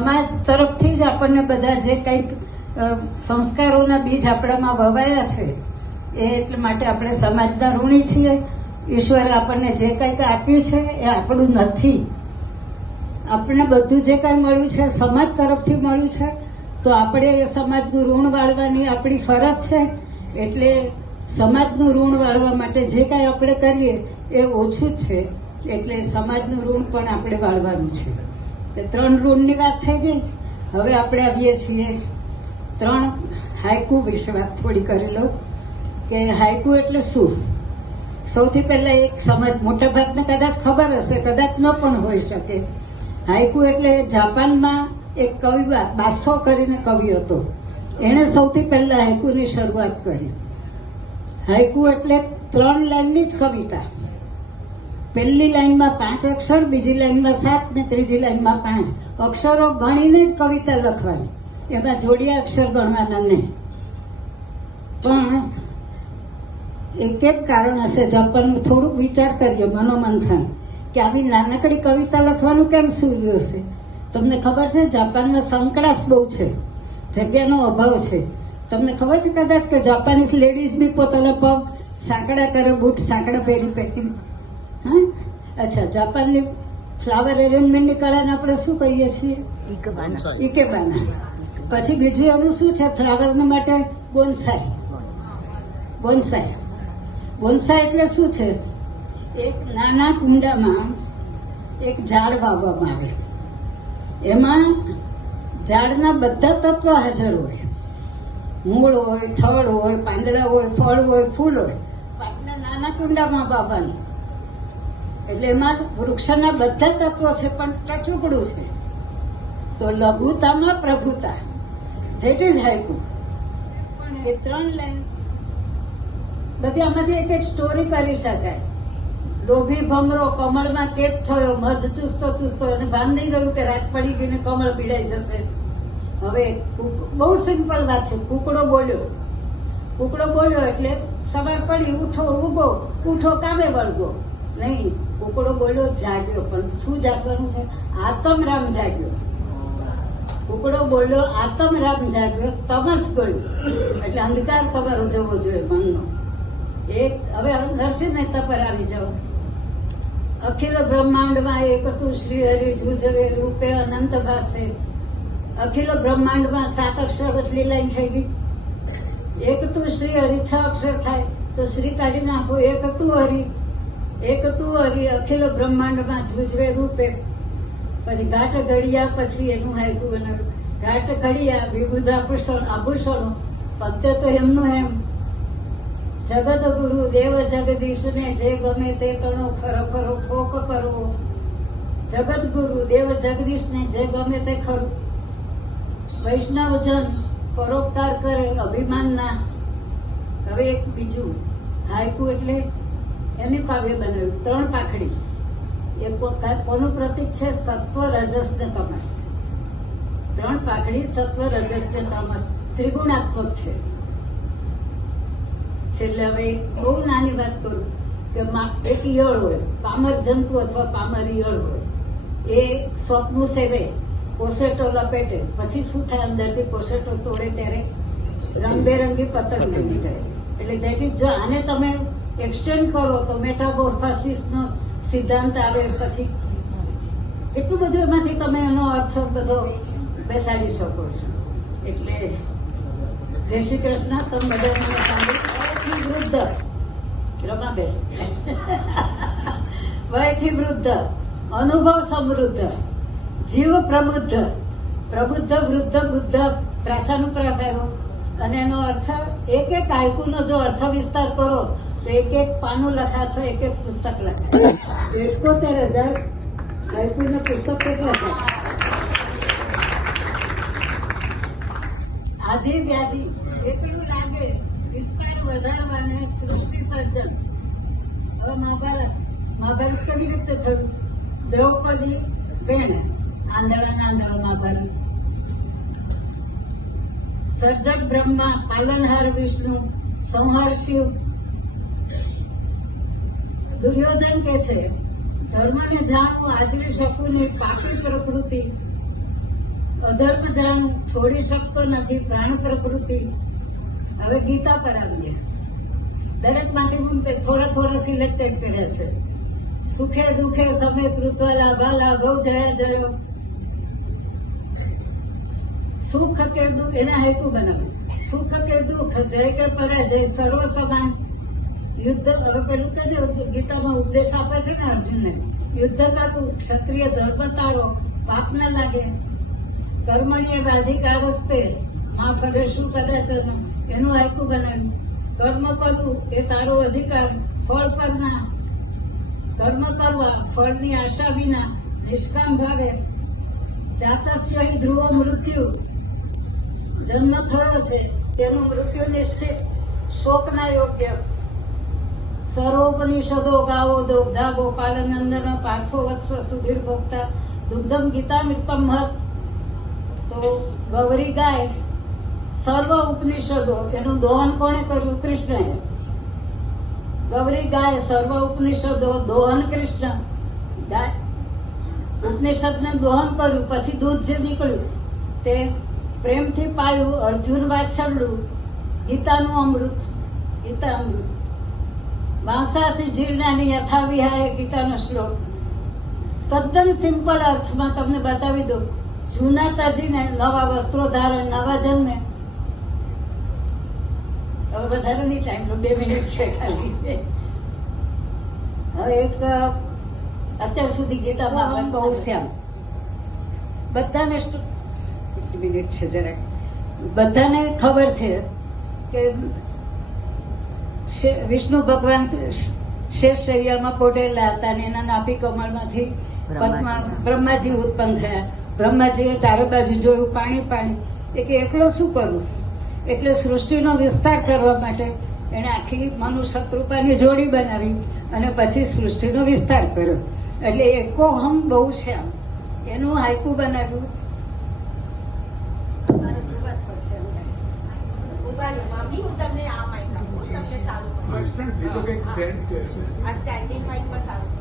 સમાજ તરફથી જ આપણને બધા જે કંઈક સંસ્કારોના બીજ આપણામાં વવાયા છે એટલે માટે આપણે સમાજના ઋણી છીએ. ઈશ્વરે આપણને જે કંઈક આપ્યું છે એ આપણું નથી. આપણને બધું જે કંઈ મળ્યું છે સમાજ તરફથી મળ્યું છે, તો આપણે એ સમાજનું ઋણ વાળવાની આપણી ફરજ છે. એટલે સમાજનું ઋણ વાળવા માટે જે કાંઈ આપણે કરીએ એ ઓછું જ છે. એટલે સમાજનું ઋણ પણ આપણે વાળવાનું છે. તે 3 ઋણની વાત થઈ ગઈ. હવે આપણે આવીએ છીએ 3 હાઈકુ વિશે વાત થોડી કરી લઉં કે હાઈકુ એટલે શું. સૌથી પહેલા એક સમજ મોટા ભાગને કદાચ ખબર હશે, કદાચ ન પણ હોઈ શકે. હાઈકુ એટલે જાપાનમાં એક કવિ બાસો કરીને કવિ હતો, એણે સૌથી પહેલા હાઈકુની શરૂઆત કરી. હાઈકુ એટલે 3 લાઈનની જ કવિતા. પહેલી લાઈનમાં 5 અક્ષર, બીજી લાઈનમાં 7 ને ત્રીજી લાઈનમાં 5 અક્ષરો ગણીને જ કવિતા લખવાની. એમાં જોડિયા અક્ષર ગણવાના નહીં. પણ એક કારણ હશે. જાપાનમાં થોડુંક વિચાર કરીએ, મનોમંથન, કે આવી નાનકડી કવિતા લખવાનું કેમ સૂર્યો હશે. તમને ખબર છે જાપાનમાં સંકળાશ બહુ છે, જગ્યાનો અભાવ છે. તમને ખબર છે કદાચ કે જાપાનીઝ લેડીઝ બી પોતાના પગ સાંકડા કરે, બૂટ સાંકડા પહેરી. હા, અચ્છા. જાપાનની ફ્લાવર એરેન્જમેન્ટની કળાને આપણે શું કહીએ છીએ? ઇકેબાના. પછી બીજું એનું શું છે ફ્લાવર માટે? બોન્સાઈ. બોન્સાઈ. બોન્સાઈ એટલે શું છે? એક નાના કુંડામાં એક ઝાડ વાવવામાં આવે. એમાં ઝાડના બધા તત્વ હાજર હોય. મૂળ હોય, થડ હોય, પાંદડા હોય, ફળ હોય, ફૂલ હોય. પાકના નાના કુંડામાં વાવવાનું. એટલે એમાં વૃક્ષના બધા તત્વો છે, પણ ટચુકડું છે. તો લઘુતામાં પ્રભુતા, ધેટ ઇઝ હાઈકુ. પણ એ 3 લાઈન બધી આમાંથી એક સ્ટોરી કરી શકાય. લોભી ભમરો કમળમાં કેદ થયો, મધ ચૂસતો ચૂસતો, અને ભાન નહીં રહ્યું કે રાત પડી ગઈ ને કમળ પીડાઈ જશે. હવે બહુ સિમ્પલ વાત છે. કુકડો બોલ્યો. કુકડો બોલ્યો એટલે સવાર પડી, ઉઠો ઉભો, ઉઠો કામે વળગો. નહીં, કુકડો બોલ્યો, જાગ્યો. પણ શું જાગવાનું છે? આત્મરામ જાગ્યો. કુકડો બોલ્યો, આત્મરામ જાગ્યો, તમસ ગયું. એટલે અંધકાર તમારો જવો જોઈએ મનનો. હવે નરસિંહ મહેતા પર આવી જાઓ. અખિલ બ્રહ્માંડમાં એક તું શ્રી હરિ જુજવે રૂપે અનંત ભાસે. અખિલ બ્રહ્માંડમાં 7 અક્ષર બદલી લાઈન થઈ ગઈ. એક તું શ્રી હરિ 6 અક્ષર થાય તો શ્રી કાઢી નાખો. એક તું હરિ, એક તું હરિ અખિલ બ્રહ્માંડમાં જુજવે રૂપે. પછી ઘાટ ઘડિયા, પછી એનું હાઈકુ બનાવ્યું. ઘાટ ઘડિયા વિબુધ આભૂષણો, પત્ય તો એમનું એમ. જગત ગુરુ દેવ જગદીશ ને જે ગમે તે તણો ખરો ખરો ફોક કરવો. જગત ગુરુ દેવ જગદીશ ને જે ગમે તે ખરું. વૈષ્ણવજન પરોપકાર કરે અભિમાન ના. હવે એક બીજું હાઈકુ એટલે એની કાવ્ય બનાવ્યું 3 પાખડી. એ કોનું પ્રતીક છે? સત્વ, રજસ ને તમસ. 3 પાખડી સત્વ, રજસ ને તમસ, ત્રિગુણાત્મક છે. છેલ્લે હવે બહુ નાની વાત કરું કે એક ઈયળ હોય, પામર જંતુ અથવા પામર ઈયળ હોય. એ સ્વપ્નું સેવે, કોસેટો લપેટે. પછી શું થાય? અંદરથી કોસેટો તોડે ત્યારે રંગબેરંગી પતંગ નીકળે. એટલે દેટ ઇઝ, જો આને તમે એક્સચેન્જ કરો તો મેટામોર્ફોસિસ નો સિદ્ધાંત આવે. પછી એટલું બધું એમાંથી તમે એનો અર્થ બધો બેસાડી શકો છો. એટલે જય શ્રી કૃષ્ણ. તમે બધા મને સાંભળી. વૃદ્ધ રમાબેન, વયથી વૃદ્ધ, અનુભવ સમૃદ્ધ, જીવ પ્રબુદ્ધ. પ્રબુદ્ધ, વૃદ્ધ, બુદ્ધ, પ્રાસાનુપ્રાસ આવ્યો. અને એનો અર્થ એક હાઈકુનો જો અર્થ વિસ્તાર કરો તો એક પાનું લખાતો, એક પુસ્તક લખાય. 71,000 હાઈકુના પુસ્તક કેટલા થાય? આધિ વ્યાધિ એટલું લાગે, વિસ્તાર વધારવાને સૃષ્ટિ સર્જન. હવે મહાભારત કેવી રીતે થયું? દ્રૌપદી બેન, આંધળો મહાભારત. સર્જક બ્રહ્મા, પાલનહાર વિષ્ણુ, સંહાર શિવ. દુર્યોધન કે છે, ધર્મને જાણવું આચરી શકું નહીં, પાપી પ્રકૃતિ. અધર્મ જાણું, છોડી શકતો નથી પ્રાણ પ્રકૃતિ. હવે ગીતા પર આવીએ. દરેક માંથી હું થોડા થોડા સિલેક્ટેડ કર્યા છે. સુખે દુઃખે સમય કૃત્વા લાભા લાભવ જયા જયો. સુખ કે દુઃખ એના હેતુ બનાવ્યું. સુખ કે દુઃખ, જય કે પરાજય, સર્વ સમાન. યુદ્ધ હવે પેલું કહ્યું ગીતામાં ઉપદેશ આપે છે ને અર્જુનને, યુદ્ધ કરવું, ક્ષત્રિય ધર્મ તારો, પાપ ન લાગે. કર્મણીય રાધિકારસ્તે માં ફરે શું કદાચ એનું આયકું બનાવ્યું. કર્મ કરવું એ તારો અધિકાર, ફળ પર ના. કર્મ કરવા, ફળની આશા વિના, નિષ્કામ ભાવે. જાતસ્ય હિ ધ્રુવ મૃત્યુ, જન્મ થયો છે તેનું મૃત્યુ નિશ્ચિત, શોક ના યોગ્ય. સર્વોપનિષદો ગાવો દોગ્ધા ગોપાલનંદન પાર્થો વત્સ સુધીર ભોક્તા દુગ્ધમ ગીતા મિત્તમ મહત. તો ગૌરી ગાય સર્વ ઉપનિષદો, એનું દોહન કોણે કર્યું? કૃષ્ણએ. ગૌરી ગાય સર્વ ઉપનિષદો, દોહન કૃષ્ણ. ગાય ઉપનિષદને દોહન કર્યું, પછી દૂધ જે નીકળ્યું તે પ્રેમથી પાયું, અર્જુન વાછરડું, ગીતાનું અમૃત, ગીતા અમૃત. માંસાસી જીર્ણાની યથા વિહાય, ગીતાનો શ્લોક. તદ્દન સિમ્પલ અર્થમાં તમને બતાવી દઉં. જૂના તાજીને નવા વસ્ત્રો ધારણ, નવા જન્મે. હવે વધારે નહીં ટાઈમ, 2 મિનિટ છે ખાલી. હવે એક અત્યાર સુધી ગીતામાં બહુ શ્યામ બધાને મિનિટ છે જરાક. બધાને ખબર છે કે વિષ્ણુ ભગવાન શેષશૈયામાં પોટેલા હતા અને એના નાભી કમળમાંથી બ્રહ્માજી ઉત્પન્ન થયા. બ્રહ્માજીએ ચારે બાજુ જોયું, પાણી પાણી. એ કે એકલો શું કરું? એટલે સૃષ્ટિનો વિસ્તાર કરવા માટે એને આખી મનુ શત્રુપાની જોડી બનાવી અને પછી સૃષ્ટિનો વિસ્તાર કર્યો. એટલે એકોહમ બહુ શ્યામ એનું હાઈકુ બનાવ્યું. હું તમને આ માઇક આપું, તમને સારું પડે. આ સ્ટેન્ડિંગ માઇક પર સારું.